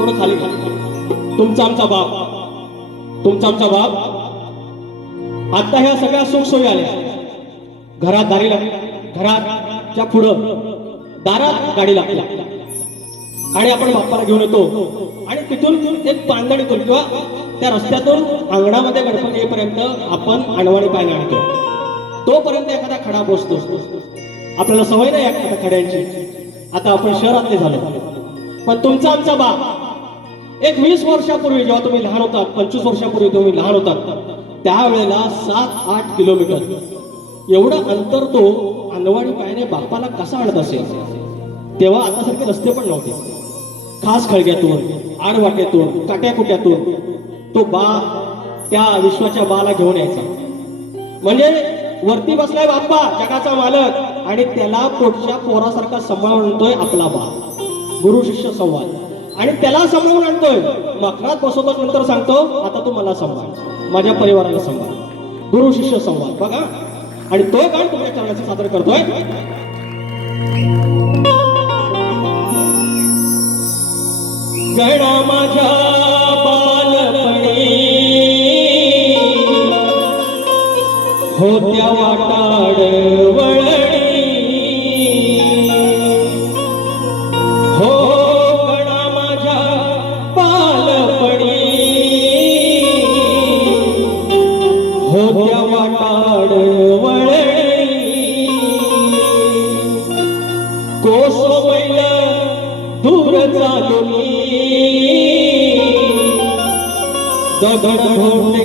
थोडं खाली खाली तुमचा आमचा बाप. तुमचा आमचा बाप. आता ह्या सगळ्या सुखसोयी आल्या. घरात दारी लागली घराच्या पुढं दारात गाडी लागली आणि आपण बाप्पाला घेऊन येतो. आणि तिथून एक पांगणीतून किंवा त्या रस्त्यातून अंगणामध्ये गणपती येईपर्यंत आपण अणवाणी पायने आणतो. तोपर्यंत एखादा खडा पोचतो आपल्याला सवय नाही एखाद्या खड्यांची. आता आपण शहरातले झालो. पण तुमचा आमचा बाप. एक वीस वर्षापूर्वी जेव्हा तुम्ही लहान होता पंचवीस वर्षापूर्वी तुम्ही लहान होतात त्यावेळेला सात आठ किलोमीटर. एवढं अंतर तो अनवाणी पायाने बाप्पाला कसा आणत असेल? तेव्हा आतासारखे रस्ते पण नव्हते. खास खळग्यातून आडवाट्यातून काट्याकुट्यातून तो बा त्या विश्वाच्या बाला घेऊन यायचा. म्हणजे वरती बसलाय बाप्पा जगाचा मालक आणि त्याला पोटच्या पोरासारखा सांभाळून म्हणतोय आपला बा. गुरु शिष्य संवाद. आणि त्याला सांभाळून आणतोय. मकरात बसवतो नंतर सांगतो आता तू मला सांभाळ. माझ्या परिवाराला सांभाळ. गुरु शिष्य संवाद बघा. आणि तो गाण तुमच्या चरणाचे सादर करतोय. गणा माझ्या बालपणी. होत्या वाटाड दगड घोट काट्यातुनी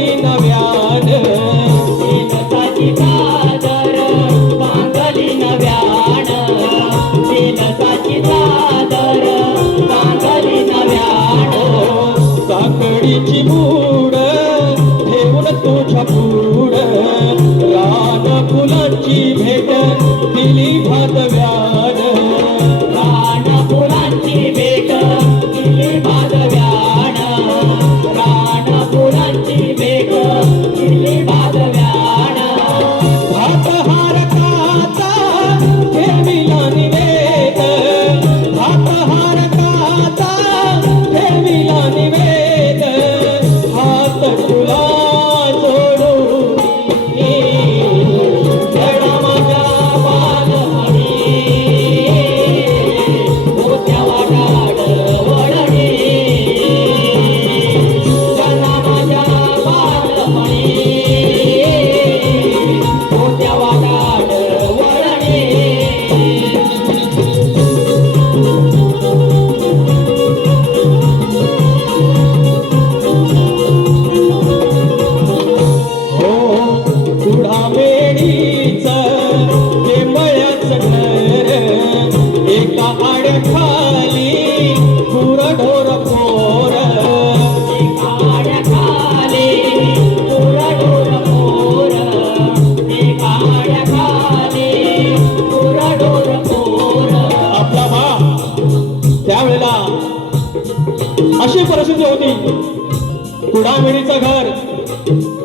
Marina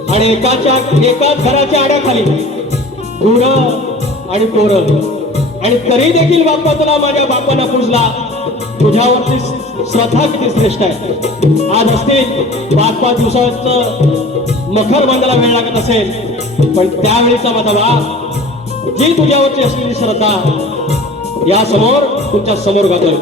आणि एकाच्या एकाच घराच्या आड्याखाली गुरं आणि पोर. आणि तरी देखील बाप्पा तुला माझ्या बापाला पुजला. तुझ्यावरती श्रद्धा किती श्रेष्ठ आहे. आज असतील पाच पाच दिवसाचं मखर बांधायला वेळ लागत असेल पण त्यावेळीचा माझा बाप जी तुझ्यावरची असलेली श्रद्धा या समोर तुमच्यासमोर गातोय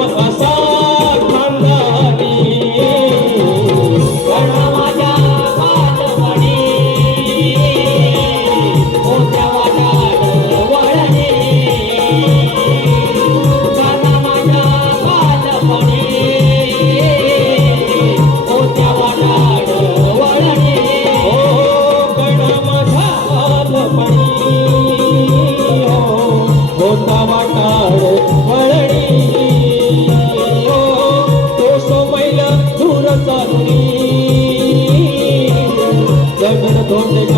我发烧。Don't.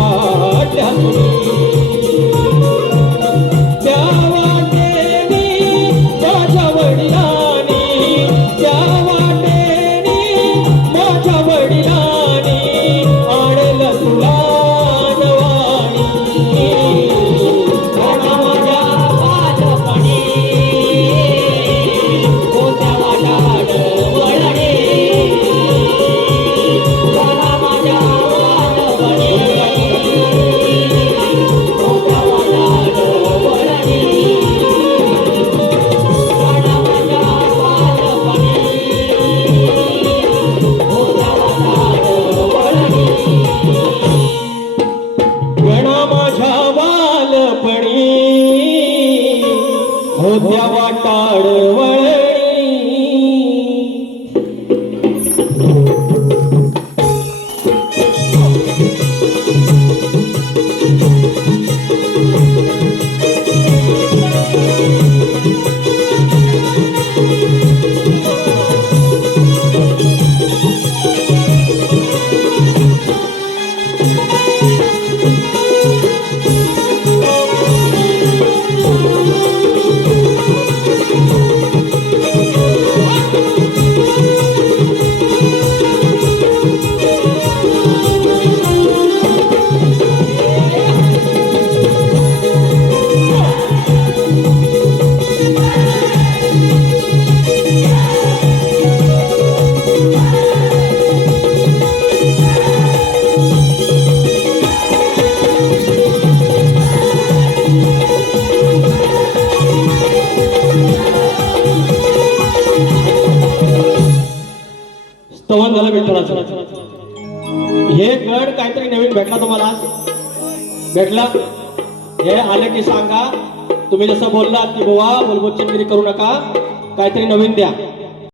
स्तवन झालं विठ्ठलाचं हे गड काहीतरी नवीन भेटला तुम्हाला? आज? भेटला? हे आलं की सांगा. तुम्ही जसं बोललात की बुवा बोलबोचनगिरी करू नका. काहीतरी नवीन द्या.